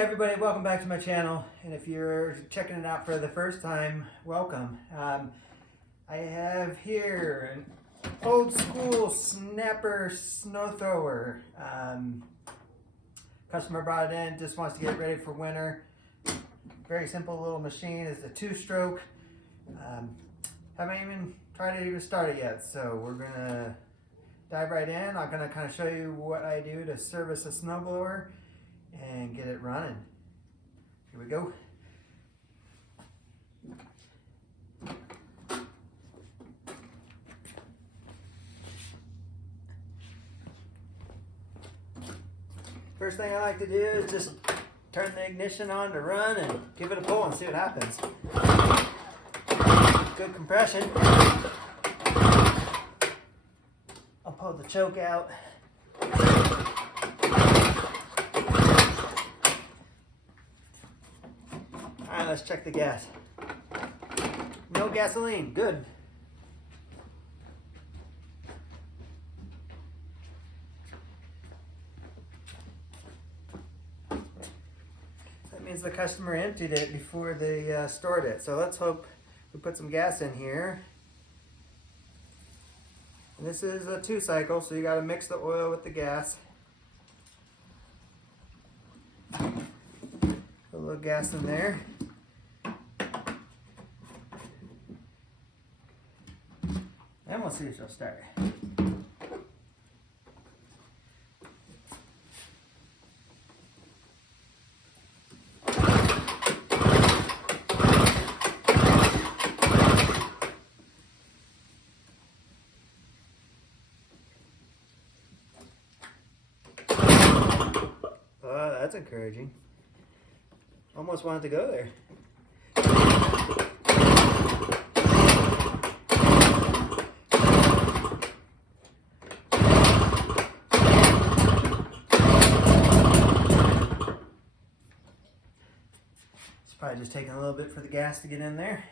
everybody, welcome back to my channel, and if you're checking it out for the first time, welcome. I have here an old school snapper snow thrower. Customer brought it in, just wants to get ready for winter. Very simple little machine. It's a 2-stroke. Haven't even tried to even start it yet, so we're gonna dive right in. I'm gonna kind of show you what I do to service a snowblower and get it running. Here we go. First thing I like to do is just turn the ignition on to run and give it a pull and see what happens. Good compression. I'll pull the choke out. Alright, let's check the gas. No gasoline, good. That means the customer emptied it before they stored it. So let's hope we put some gas in here. And this is a 2-cycle, so you got to mix the oil with the gas. Put a little gas in there. And we'll see if she'll start. Oh, that's encouraging. Almost wanted to go there. It's probably just taking a little bit for the gas to get in there.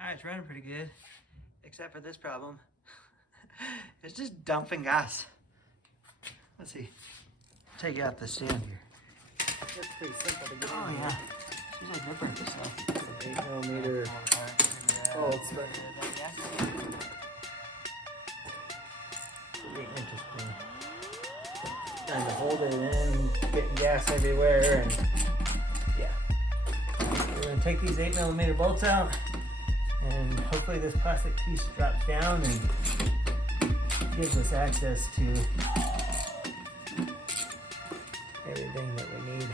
Alright, it's running pretty good, except for this problem. It's just dumping gas. Let's see. Take you out the stand here. That's pretty simple to get Oh in yeah. here. She's like ripping herself. It's an 8mm. Oh, it's right. Interesting. Trying to hold it in, getting gas everywhere, and yeah. We're gonna take these 8mm bolts out, and hopefully this plastic piece drops down and gives us access to everything that we need.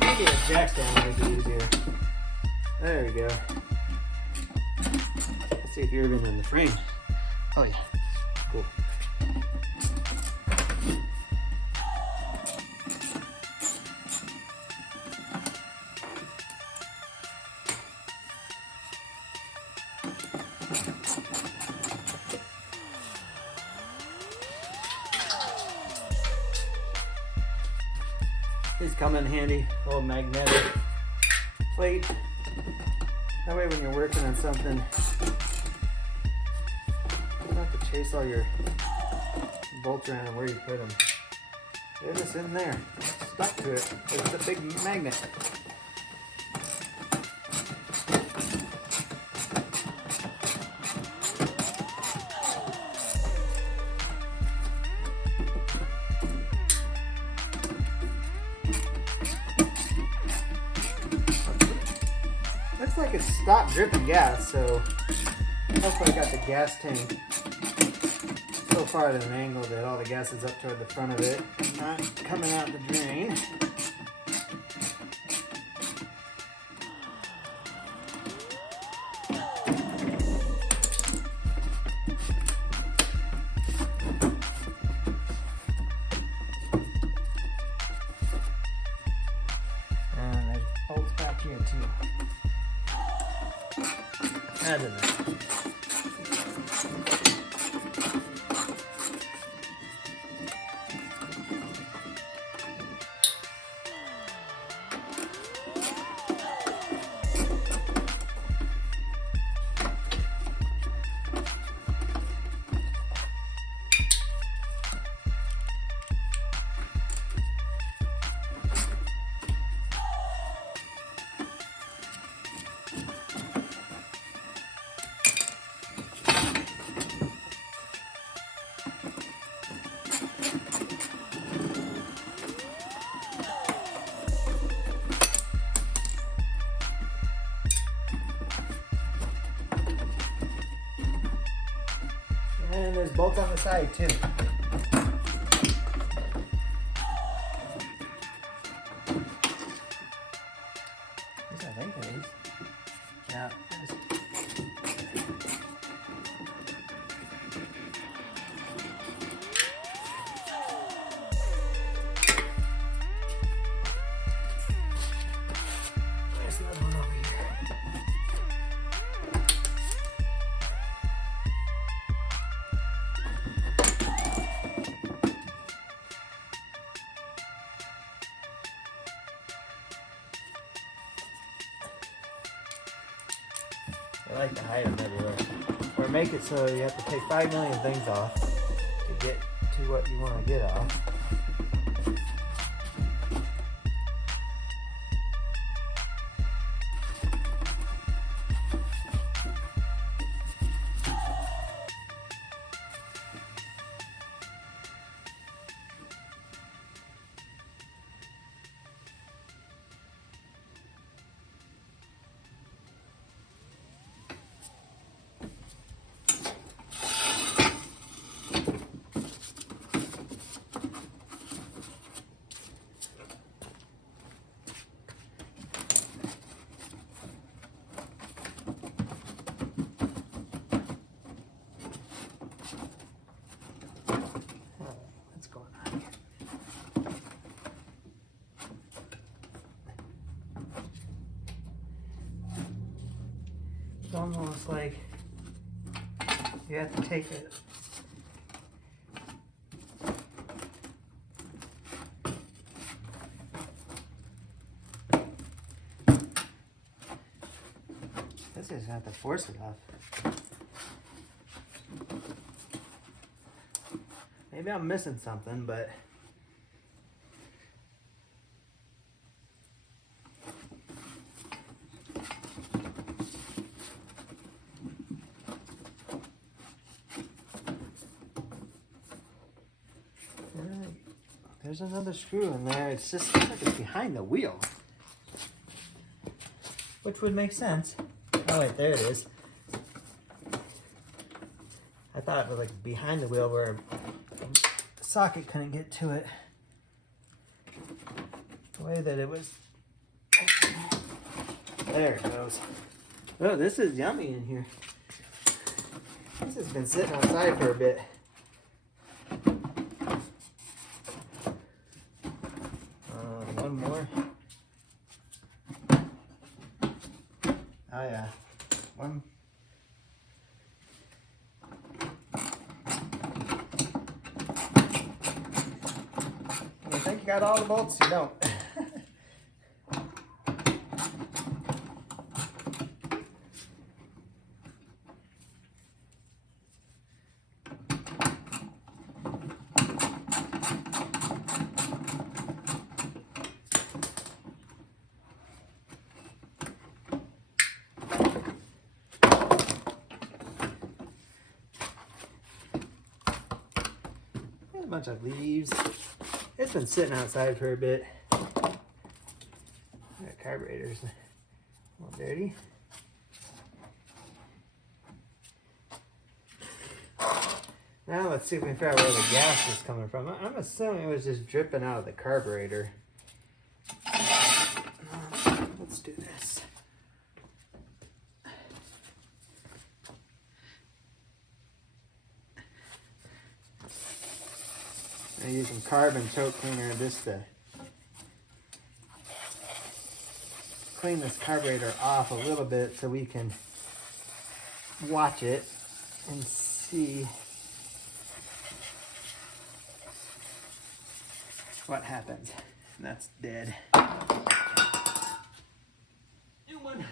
Maybe a jack stand might be easier. There we go. Let's see See if you're even in the frame. Oh yeah, cool. These come in handy, little magnetic plate. That way when you're working on something, you don't have to chase all your bolts around and where you put them. They're just in there, stuck to it. It's a big magnet. Looks like it's stopped dripping gas, so hopefully I got the gas tank so far at an angle that all the gas is up toward the front of it and not coming out the drain. And there's bolts back here too. Add to that. And there's bolts on the side too. At least I think it is. Yeah. There's another one over here. I like to hide them everywhere. Or make it so you have to take 5 million things off to get to what you want to get off. It's almost like you have to take it. This is have to force it off. Maybe I'm missing something, but there's another screw in there. It's just like it's behind the wheel, which would make sense. Oh wait, there it is. I thought it was like behind the wheel where the socket couldn't get to it. The way that it was. There it goes. Oh, this is yummy in here. This has been sitting outside for a bit. One more. Oh yeah, one. You think you got all the bolts? You don't. A bunch of leaves. It's been sitting outside for a bit. The carburetor's a little dirty. Now let's see if we can figure out where the gas is coming from. I'm assuming it was just dripping out of the carburetor. Let's do this. I'm using carbon choke cleaner just to clean this carburetor off a little bit so we can watch it and see what happens. And that's dead. New one.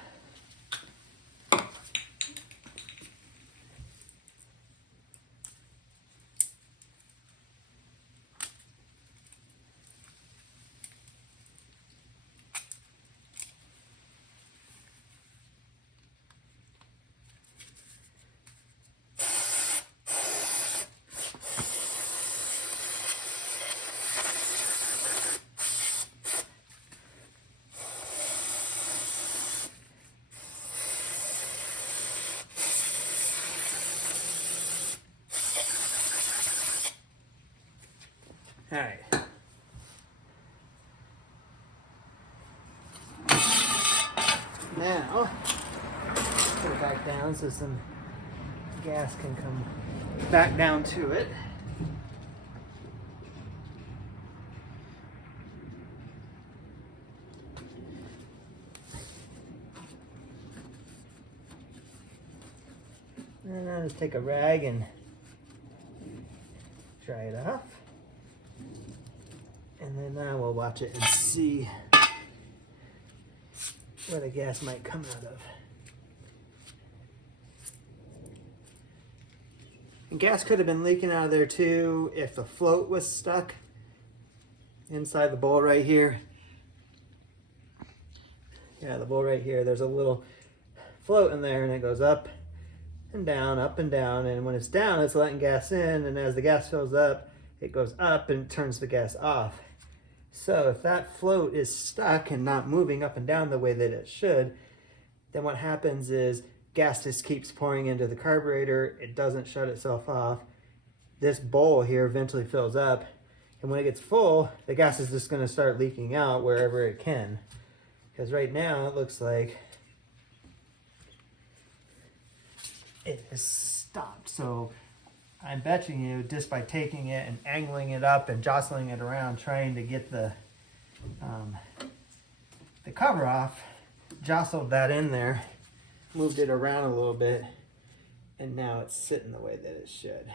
All right. Now, let's put it back down so some gas can come back down to it. And I'll just take a rag and dry it off. And then now we'll watch it and see where the gas might come out of. And gas could have been leaking out of there too if the float was stuck inside the bowl right here. Yeah, the bowl right here, there's a little float in there and it goes up and down, and when it's down, it's letting gas in, and as the gas fills up, it goes up and turns the gas off. So if that float is stuck and not moving up and down the way that it should, then what happens is gas just keeps pouring into the carburetor. It doesn't shut itself off. This bowl here eventually fills up, and when it gets full, the gas is just going to start leaking out wherever it can. Because right now it looks like it has stopped. So I'm betting you just by taking it and angling it up and jostling it around, trying to get the cover off, jostled that in there, moved it around a little bit, and now it's sitting the way that it should.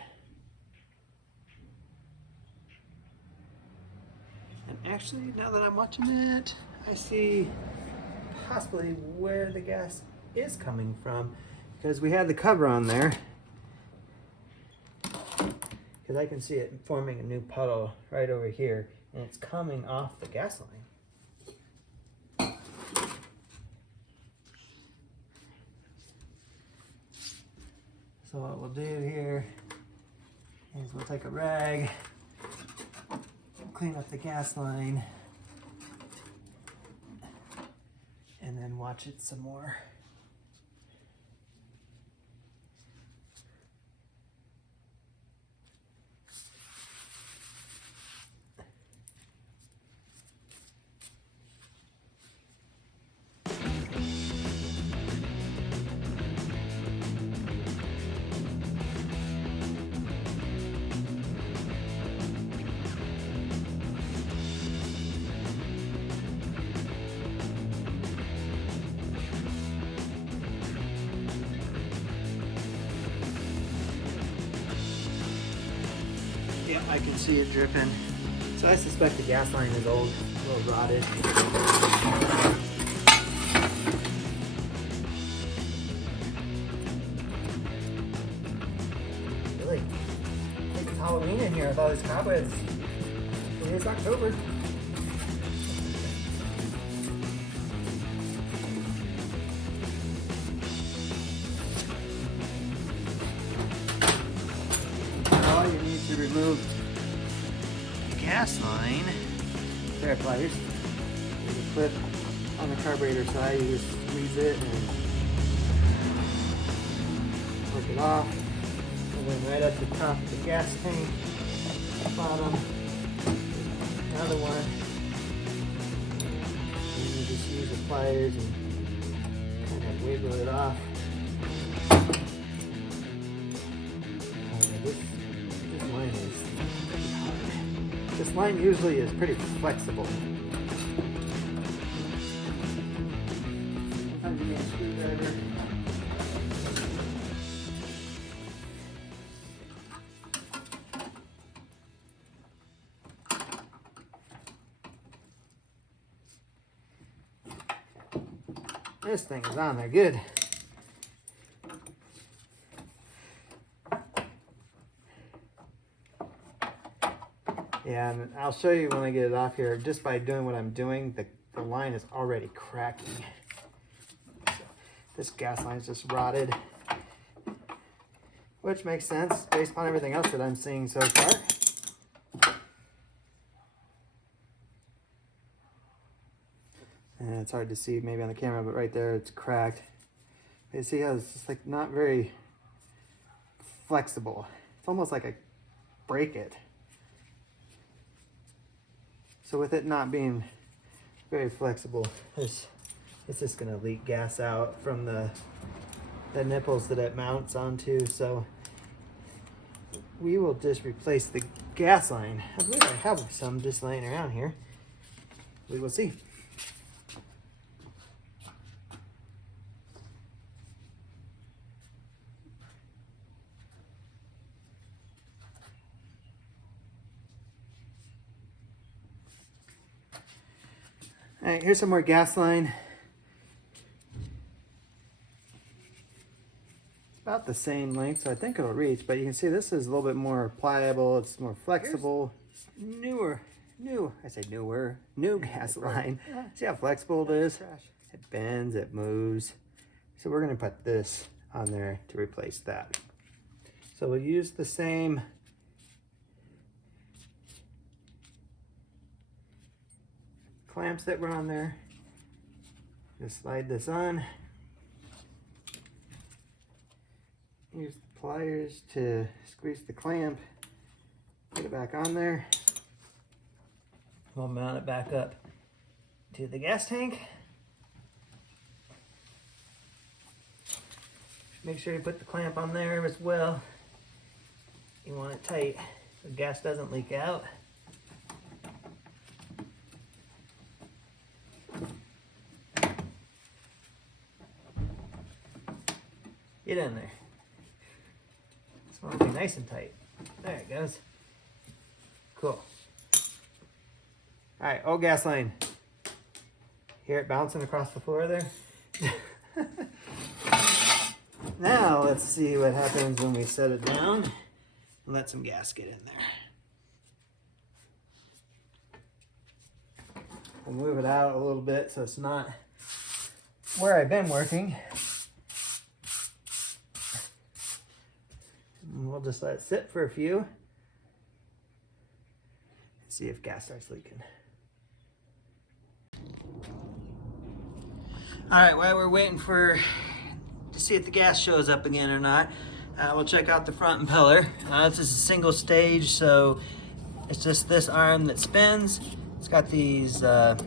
And actually, now that I'm watching it, I see possibly where the gas is coming from, because we had the cover on there. Because I can see it forming a new puddle right over here, and it's coming off the gas line. So what we'll do here is we'll take a rag, clean up the gas line, and then watch it some more. Yeah, I can see it dripping. So I suspect the gas line is old, a little rotted. Really? I think it's Halloween in here with all these cobwebs. It is October. Now you need to remove the gas line. There, pliers. There's a clip on the carburetor side. You just squeeze it and work it off. And then right at the top of the gas tank, bottom, another one. And you just use the pliers and kind of wiggle it off. This line is pretty hard. This line usually is pretty flexible. Sometimes you need a screwdriver. This thing is on there good. Yeah, and I'll show you when I get it off here. Just by doing what I'm doing, the line is already cracking. So this gas line is just rotted, which makes sense based on everything else that I'm seeing so far. And it's hard to see maybe on the camera, but right there it's cracked. You see how it's just like not very flexible. It's almost like I break it. So with it not being very flexible, it's just gonna leak gas out from the nipples that it mounts onto. So we will just replace the gas line. I believe I have some just laying around here. We will see. All right, here's some more gas line. It's about the same length, so I think it'll reach, but you can see this is a little bit more pliable, it's more flexible. Here's new gas line. See how flexible it is? It bends, it moves. So we're gonna put this on there to replace that. So we'll use the same clamps that were on there. Just slide this on. Use the pliers to squeeze the clamp. Get it back on there. We'll mount it back up to the gas tank. Make sure you put the clamp on there as well. You want it tight so the gas doesn't leak out. Get in there. This one will be nice and tight. There it goes. Cool. Alright, old gas line. Hear it bouncing across the floor there? Now let's see what happens when we set it down and let some gas get in there. We'll move it out a little bit so it's not where I've been working. And we'll just let it sit for a few and see if gas starts leaking. All right, while we're waiting to see if the gas shows up again or not, we'll check out the front impeller. This is a single stage, so it's just this arm that spins. It's got these, what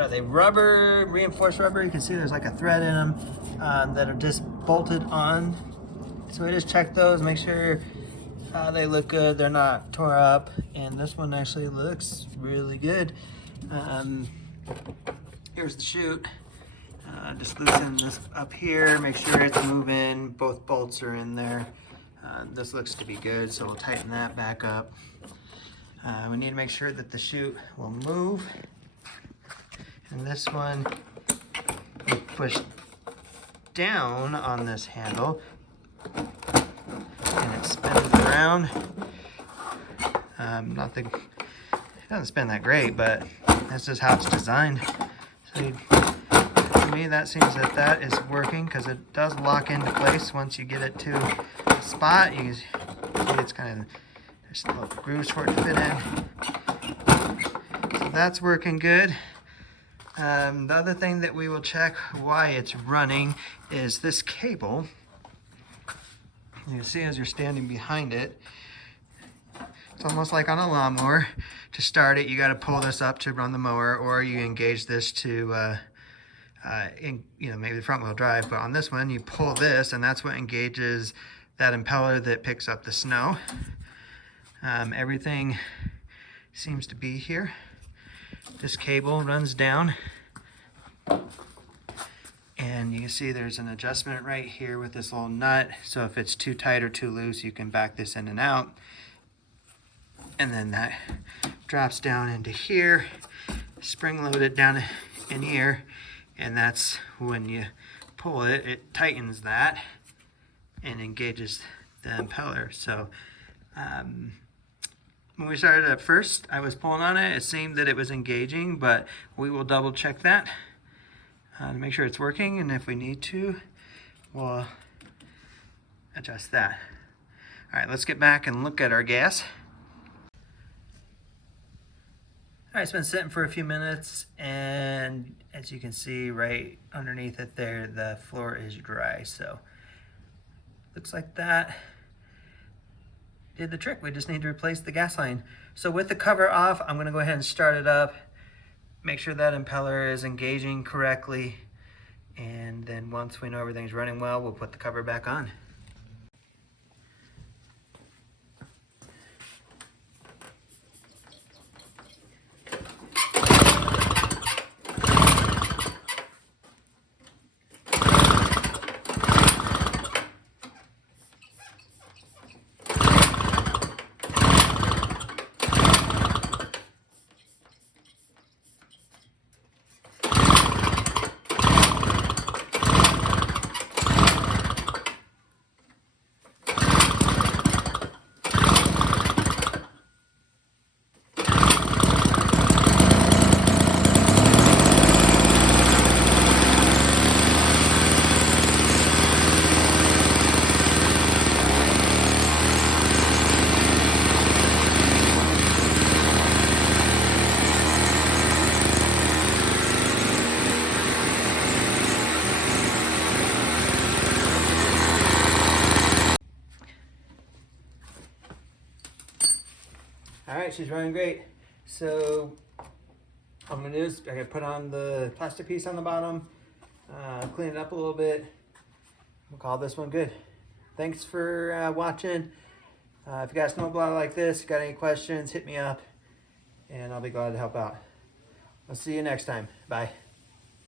are they, rubber, reinforced rubber. You can see there's like a thread in them that are just bolted on. So we just check those, make sure they look good, they're not tore up. And this one actually looks really good. Here's the chute. Just loosen this up here, make sure it's moving. Both bolts are in there. This looks to be good, so we'll tighten that back up. We need to make sure that the chute will move. And this one, we push down on this handle and it spins around. It doesn't spin that great, but that's just how it's designed. So to me, that seems that is working because it does lock into place once you get it to the spot. You see it's kind of, there's little grooves for it to fit in. So that's working good. The other thing that we will check why it's running is this cable. You can see as you're standing behind it, it's almost like on a lawnmower. To start it, you got to pull this up to run the mower, or you engage this to, maybe the front wheel drive. But on this one, you pull this, and that's what engages that impeller that picks up the snow. Everything seems to be here. This cable runs down, and you can see there's an adjustment right here with this little nut. So if it's too tight or too loose, you can back this in and out. And then that drops down into here, spring loaded down in here, and that's when you pull it, it tightens that and engages the impeller. So when we started at first, I was pulling on it. It seemed that it was engaging, but we will double check that to make sure it's working. And if we need to, we'll adjust that. All right, let's get back and look at our gas. All right, it's been sitting for a few minutes, and as you can see right underneath it there, the floor is dry. So looks like that did the trick. We just need to replace the gas line. So with the cover off, I'm gonna go ahead and start it up, make sure that impeller is engaging correctly, and then once we know everything's running well, we'll put the cover back on. All right, she's running great. So I'm gonna do is I gotta put on the plastic piece on the bottom, clean it up a little bit. We'll call this one good. Thanks for watching. If you got a snowblower like this, got any questions, hit me up, and I'll be glad to help out. I'll see you next time. Bye.